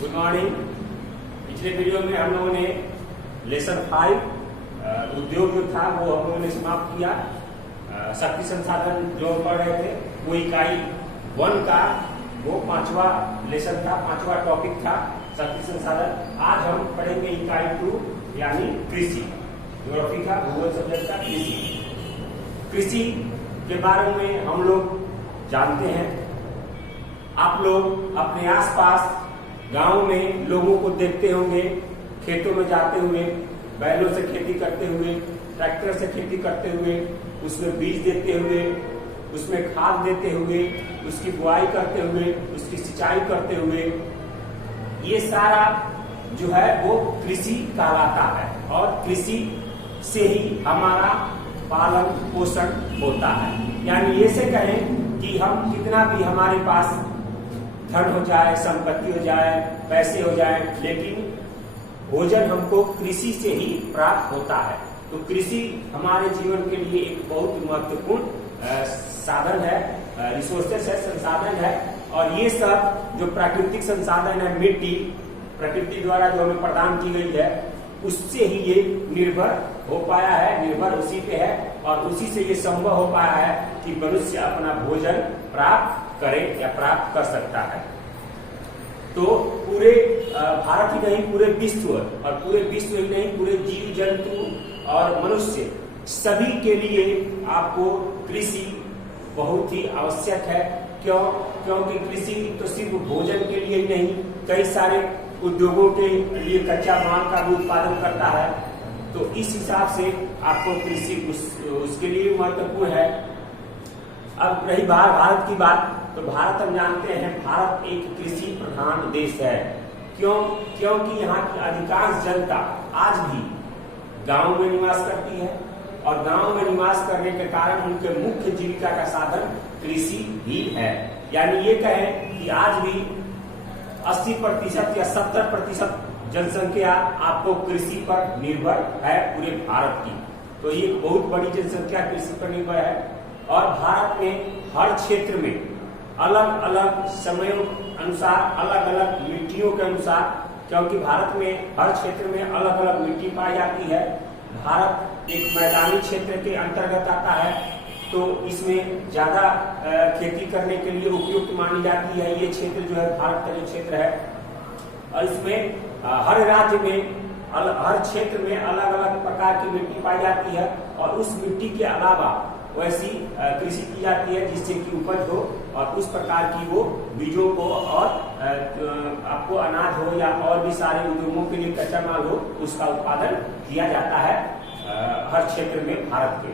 Good morning. पिछले video में हम लोगों ने लेसन 5 उद्योग जो था वो हम लोगों ने समाप्त किया। शक्ति संसाधन जो पढ़ रहे थे वो इकाई 1 का वो 5वां लेसन था, 5वां टॉपिक था शक्ति संसाधन। आज हम पढ़ेंगे इकाई 2 यानी कृषि, ज्योग्राफी का भूगोल सब्जेक्ट का कृषि। कृषि के बारे में हम लोग जानते हैं। आप लोग अपने आसपास गांव में लोगों को देखते होंगे, खेतों में जाते हुए, बैलों से खेती करते हुए, ट्रैक्टर से खेती करते हुए, उसमें बीज देते हुए, उसमें खाद देते हुए, उसकी बुआई करते हुए, उसकी सिंचाई करते हुए, ये सारा जो है वो कृषि कहलाता है। और कृषि से ही हमारा पालन पोषण होता है। यानी ये से कहें कि हम कितना भी हमारे पास धन हो जाए, संपत्ति हो जाए, पैसे हो जाए, लेकिन भोजन हमको कृषि से ही प्राप्त होता है। तो कृषि हमारे जीवन के लिए एक बहुत महत्वपूर्ण साधन है, रिसोर्सेस है, संसाधन है। और ये सब जो प्राकृतिक संसाधन है, मिट्टी प्रकृति द्वारा जो हमें प्रदान की गई है, उससे ही ये निर्भर हो पाया है, निर्भर उसी पे है। और उसी से ये संभव हो पाया है कि मनुष्य अपना भोजन प्राप्त करे या प्राप्त कर सकता है। तो पूरे भारत ही नहीं, पूरे विश्व, और पूरे विश्व ही नहीं, पूरे जीव जंतु और मनुष्य सभी के लिए आपको कृषि बहुत ही आवश्यक है। क्योंकि कृषि तो सिर्फ भोजन के लिए ही नहीं, कई सारे उद्योगों के लिए कच्चा माल का भी उत्पादन करता है। तो इस हिसाब से आपको कृषि उसके लिए महत्वपूर्ण है। अब रही भारत की बात, तो भारत हम जानते हैं, भारत एक कृषि प्रधान देश है। क्योंकि यहाँ की अधिकांश जनता आज भी गांव में निवास करती है, और गांव में निवास करने के कारण उनके मुख्य जीविका का साधन कृषि ही है। यानी ये कहें कि आज भी 80% या 70% जनसंख्या आपको कृषि पर निर्भर है पूरे भारत की। तो ये बहुत बड़ी जनसंख्या कृषि पर निर्भर है। और भारत में हर क्षेत्र में अलग अलग समयों अनुसार, अलग अलग मिट्टियों के अनुसार, क्योंकि भारत में हर क्षेत्र में अलग अलग मिट्टी पाई जाती है। भारत एक मैदानी क्षेत्र के अंतर्गत आता है, तो इसमें ज्यादा खेती करने के लिए उपयुक्त मानी जाती है ये क्षेत्र जो है, भारत का जो क्षेत्र है। और इसमें हर राज्य में, हर क्षेत्र में अलग अलग प्रकार की मिट्टी पाई जाती है। और उस मिट्टी के अलावा वैसी कृषि की जाती है जिससे कि उपज हो, और उस प्रकार की वो बीजों को और आपको अनाज हो या और भी सारे उद्योगों के लिए कच्चा माल हो, उसका उत्पादन किया जाता है हर क्षेत्र में भारत के।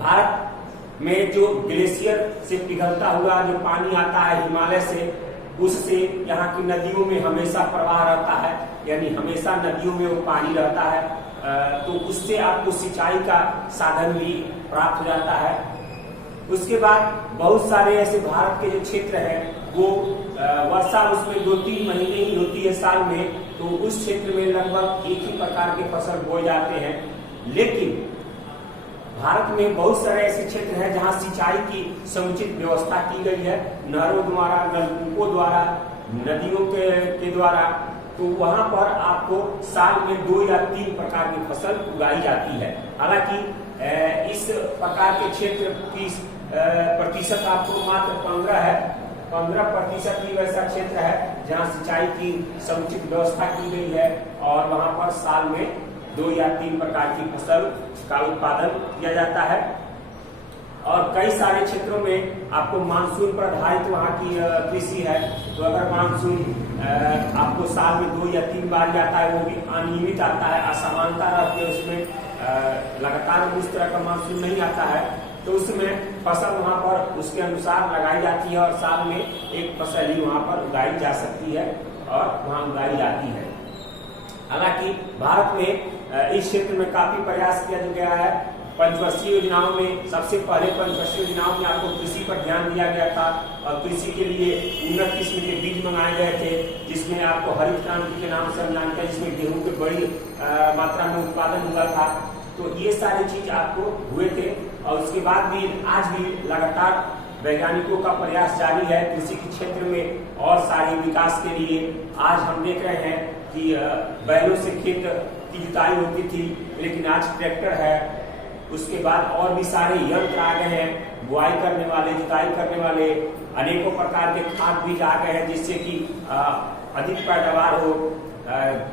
भारत में जो ग्लेशियर से पिघलता हुआ जो पानी आता है हिमालय से, उससे यहाँ की नदियों में हमेशा प्रवाह रहता है, यानी हमेशा नदियों में वो पानी रहता है। तो उससे आपको सिंचाई का साधन भी प्राप्त हो जाता है। उसके बाद बहुत सारे ऐसे भारत के जो क्षेत्र है वो वर्षा उसमें 2-3 महीने ही होती है साल में, तो उस क्षेत्र में लगभग एक ही प्रकार के फसल बोए जाते हैं। लेकिन भारत में बहुत सारे ऐसे क्षेत्र हैं जहां सिंचाई की समुचित व्यवस्था की गई है, नहरों द्वारा, नलकूपों द्वारा, नदियों के द्वारा। तो वहां पर आपको साल में 2 या 3 प्रकार की फसल उगाई जाती है। हालांकि इस प्रकार के क्षेत्र की प्रतिशत आपको मात्र 15 है, 15% ही वैसा क्षेत्र है जहां सिंचाई की समुचित व्यवस्था की गई है, और वहां पर साल में 2 या 3 प्रकार की फसल का उत्पादन किया जाता है। और कई सारे क्षेत्रों में आपको मानसून पर आधारित वहाँ की कृषि है। तो अगर मानसून आपको साल में 2 या 3 बार जाता है, वो भी अनियमित आता है, असमानता रहती है उसमें, लगातार उस तरह का मानसून नहीं आता है, तो उसमें फसल वहाँ पर उसके अनुसार लगाई जाती है, और साल में एक फसल ही वहाँ पर उगाई जा सकती है और वहाँ उगाई जाती है। हालांकि भारत में इस क्षेत्र में काफी प्रयास किया गया है। पंचवर्षीय योजनाओं में, सबसे पहले पंचवर्षीय योजनाओं में आपको कृषि पर ध्यान दिया गया था, और कृषि के लिए उन्नत किस्म के बीज मंगाए गए थे, जिसमें आपको हरित क्रांति के नाम से हम जानते हैं, जिसमें गेहूं के बड़ी मात्रा में उत्पादन हुआ था। तो ये सारी चीज आपको हुए थे। और उसके बाद भी आज भी लगातार वैज्ञानिकों का प्रयास जारी है कृषि के क्षेत्र में और सारे विकास के लिए। आज हम देख रहे हैं कि बैलों से खेत की जुताई होती थी, लेकिन आज ट्रैक्टर है। उसके बाद और भी सारे यंत्र आ गए हैं, बुआई करने वाले, जुताई करने वाले, अनेकों प्रकार के खाद बीज आ गए हैं, जिससे कि अधिक पैदावार हो।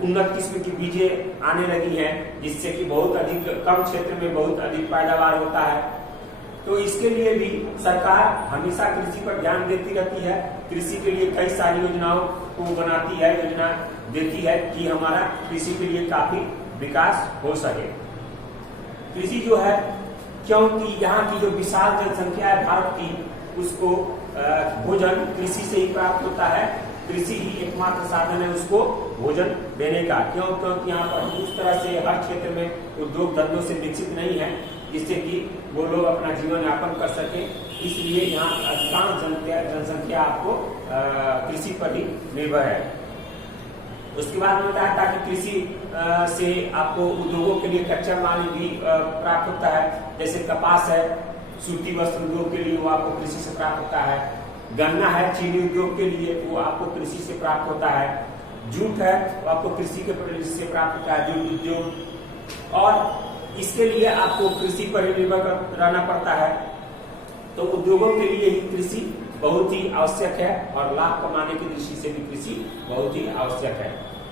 उन्नत किस्म की बीजें आने लगी हैं, जिससे कि बहुत अधिक कम क्षेत्र में बहुत अधिक पैदावार होता है। तो इसके लिए भी सरकार हमेशा कृषि पर ध्यान देती रहती है। कृषि के लिए कई सारी योजनाओं को बनाती है, योजना देती है कि हमारा कृषि के लिए काफी विकास हो सके। कृषि जो है, क्योंकि यहाँ की जो विशाल जनसंख्या है भारत की, उसको भोजन कृषि से ही प्राप्त होता है। कृषि ही एकमात्र साधन है उसको भोजन देने का। क्योंकि यहाँ पर उस तरह से हर क्षेत्र में उद्योग धंधों से विकसित नहीं है, जिससे कि वो लोग अपना जीवन यापन कर सके। इसलिए यहाँ अधिकांश जनसंख्या आपको कृषि पर ही निर्भर है। उसके बाद होता है ताकि कृषि से आपको उद्योगों के लिए कच्चा माल भी प्राप्त होता है। जैसे कपास है, सूती वस्त्र उद्योग के लिए वो आपको कृषि से प्राप्त होता है। गन्ना है, चीनी उद्योग के लिए वो आपको कृषि से प्राप्त होता है। जूट है, वो आपको कृषि के से प्राप्त होता है, जूट उद्योग। और इसके लिए आपको कृषि पर निर्भर रहना पड़ता है। तो उद्योगों के लिए ही कृषि बहुत ही आवश्यक है और लाभ कमाने की दृष्टि से भी कृषि बहुत ही आवश्यक है।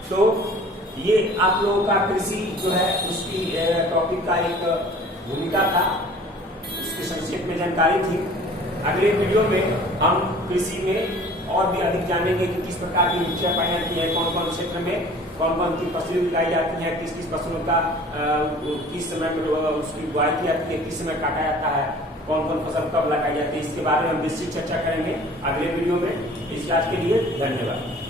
तो ये आप लोगों का कृषि जो है उसकी टॉपिक का एक भूमिका था, उसकी संक्षेप में जानकारी थी। अगले वीडियो में हम कृषि में और भी अधिक जानेंगे कि किस प्रकार की रुचियां पाई जाती है, कौन कौन क्षेत्र में कौन कौन सी फसलें उगाई जाती है, किस किस फसलों का किस समय में उसकी बुआई की जाती है, किस समय काटा जाता है, कौन कौन फसल कब लगाई जाती है। इसके बारे में हम विस्तृत चर्चा करेंगे अगले वीडियो में। इस आज के लिए धन्यवाद।